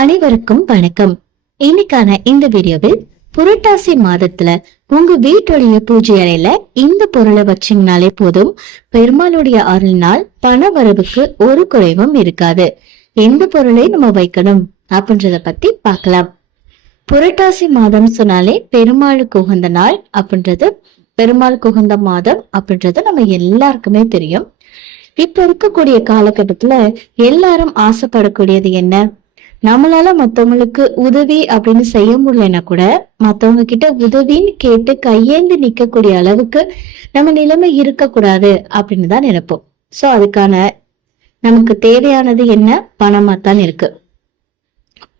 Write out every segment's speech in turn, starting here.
அனைவருக்கும் வணக்கம். இன்னைக்கான இந்த வீடியோவில் புரட்டாசி மாதத்துல உங்க வீட்டுடைய பூஜை அறையில இந்த பொருளை வச்சீங்கனாலே போதும், பெருமாளுடைய அருளினால் பண வரவுக்கு ஒரு குறைவும் இருக்காது. எந்த பொருளை நம்ம வைக்கணும் அப்படின்றத பத்தி பார்க்கலாம். புரட்டாசி மாதம் சொன்னாலே பெருமாளுக்கு உகந்த நாள் அப்படின்றது, பெருமாளுக்கு உகந்த மாதம் அப்படின்றது நம்ம எல்லாருக்குமே தெரியும். இப்ப இருக்கக்கூடிய காலகட்டத்துல எல்லாரும் ஆசைப்படக்கூடியது என்ன? நம்மளால மத்தவங்களுக்கு உதவி அப்படின்னு செய்ய முடியலன்னா கூட மத்தவங்க கிட்ட உதவின்னு கேட்டு கையேந்து நிக்கக்கூடிய அளவுக்கு நம்ம நிலைமை இருக்கக்கூடாது அப்படின்னு தான் நினைப்போம். சோ அதுக்கான நமக்கு தேவையானது என்ன? பணமா தான் இருக்கு.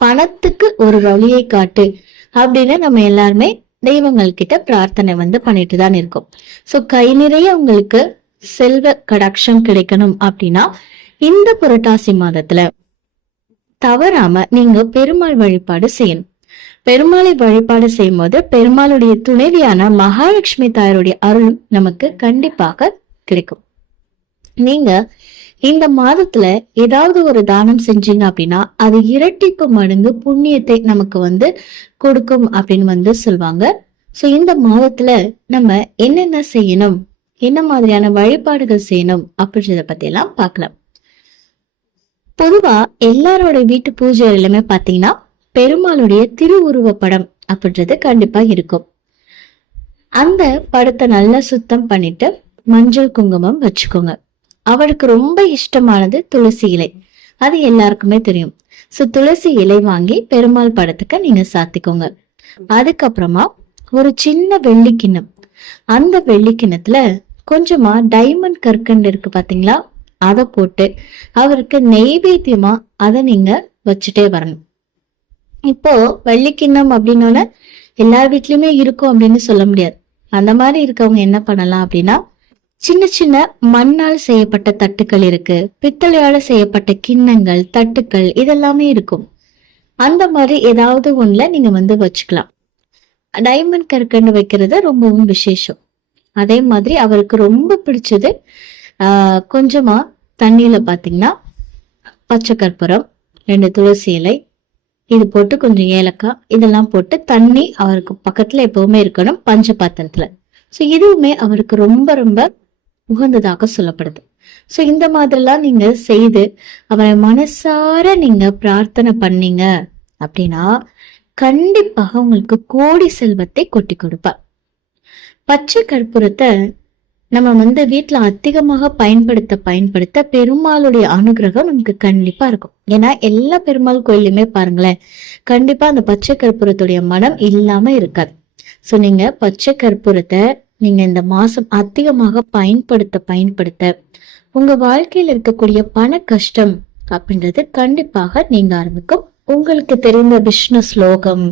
பணத்துக்கு ஒரு வழியை காட்டு அப்படின்னு நம்ம எல்லாருமே தெய்வங்கள் கிட்ட பிரார்த்தனை பண்ணிட்டு தான் இருக்கோம். சோ கை நிறைய உங்களுக்கு செல்வ கடாட்சம் கிடைக்கணும் அப்படின்னா இந்த புரட்டாசி மாதத்துல தவறாம நீங்க பெருமாள் வழிபாடு செய்யணும். பெருமாளை வழிபாடு செய்யும் போது பெருமாளுடைய துணைவியான மகாலட்சுமி தாயாருடைய அருள் நமக்கு கண்டிப்பாக கிடைக்கும். நீங்க இந்த மாதத்துல ஏதாவது ஒரு தானம் செஞ்சீங்க அப்படின்னா அது இரட்டிப்பு மடங்கு புண்ணியத்தை நமக்கு கொடுக்கும் அப்படின்னு சொல்லுவாங்க. சோ இந்த மாதத்துல நம்ம என்னென்ன செய்யணும், என்ன மாதிரியான வழிபாடுகள் செய்யணும் அப்படின்றத பத்தி எல்லாம் பார்க்கலாம். பொதுவா எல்லாரோட வீட்டு பூஜை எல்லாமே பாத்தீங்கன்னா பெருமாளுடைய திருவுருவ படம் அப்படின்றது கண்டிப்பா இருக்கும். அந்த படத்தை நல்லா சுத்தம் பண்ணிட்டு மஞ்சள் குங்குமம் வச்சுக்கோங்க. அவருக்கு ரொம்ப இஷ்டமானது துளசி இலை, அது எல்லாருக்குமே தெரியும். சோ துளசி இலை வாங்கி பெருமாள் படத்துக்கு நீங்க சாத்திக்கோங்க. அதுக்கப்புறமா ஒரு சின்ன வெள்ளிக்கிண்ணம், அந்த வெள்ளிக்கிண்ணத்துல கொஞ்சமா டைமண்ட் கற்கண்டு இருக்கு பாத்தீங்களா, அதை போட்டு அவருக்கு நெய்வேத்தியமா அதை நீங்க வச்சுட்டே வரணும். இப்போ வெள்ளிக்கிண்ணம் அப்படின்னோட எல்லார் வீட்லயுமே இருக்கும் அப்படின்னு சொல்ல முடியாது. அந்த மாதிரி இருக்கவங்க என்ன பண்ணலாம் அப்படின்னா, சின்ன சின்ன மண்ணால் செய்யப்பட்ட தட்டுக்கள் இருக்கு, பித்தளையால செய்யப்பட்ட கிண்ணங்கள், தட்டுக்கள் இதெல்லாமே இருக்கும். அந்த மாதிரி ஏதாவது ஒண்ணுல நீங்க வச்சுக்கலாம். டைமண்ட் கற்கண்டு வைக்கிறது ரொம்பவும் விசேஷம். அதே மாதிரி அவருக்கு ரொம்ப பிடிச்சது கொஞ்சமா தண்ணியில பாத்தீங்கன்னா பச்சை கற்பூரம், 2 துளசி இலை, இது போட்டு கொஞ்சம் ஏலக்காய் இதெல்லாம் போட்டு தண்ணி அவருக்கு பக்கத்துல எப்பவுமே இருக்கணும், பஞ்ச பாத்திரத்துல. சோ இதுவுமே அவருக்கு ரொம்ப ரொம்ப உகந்ததாக சொல்லப்படுது. சோ இந்த மாதிரிலாம் நீங்க செய்து அவரை மனசார நீங்க பிரார்த்தனை பண்ணீங்க அப்படின்னா கண்டிப்பாக உங்களுக்கு கோடி செல்வத்தை கொட்டி கொடுப்பார். பச்சை கற்பூரத்தை நம்ம வீட்டுல அதிகமாக பயன்படுத்த பெருமாளுடைய அனுகிரகம் நமக்கு கண்டிப்பா இருக்கும். ஏன்னா எல்லா பெருமாள் கோயிலுமே பாருங்களேன், கண்டிப்பா அந்த பச்சை கற்பூரத்துடைய மனம் இல்லாம இருக்காது. சோ நீங்க பச்சை கற்பூரத்தை நீங்க இந்த மாசம் அதிகமாக பயன்படுத்த உங்க வாழ்க்கையில் இருக்கக்கூடிய பண கஷ்டம் அப்படின்றது கண்டிப்பாக நீங்க ஆரம்பிக்கும். உங்களுக்கு தெரிந்த விஷ்ணு ஸ்லோகம்,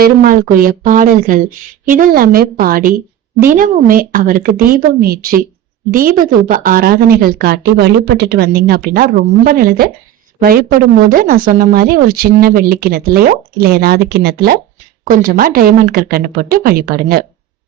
பெருமாளுக்குரிய பாடல்கள் இதெல்லாமே பாடி தினமுமே அவருக்கு தீபம் ஏற்றி தீப தூப ஆராதனைகள் காட்டி வழிபட்டுட்டு வந்தீங்க அப்படின்னா ரொம்ப நல்லது. வழிபடும் போது நான் சொன்ன மாதிரி ஒரு சின்ன வெள்ளி கிண்ணத்துலயோ இல்ல ஏதாவது கிண்ணத்துல கொஞ்சமா டைமண்ட் கற்கண்டு போட்டு வழிபடுங்க.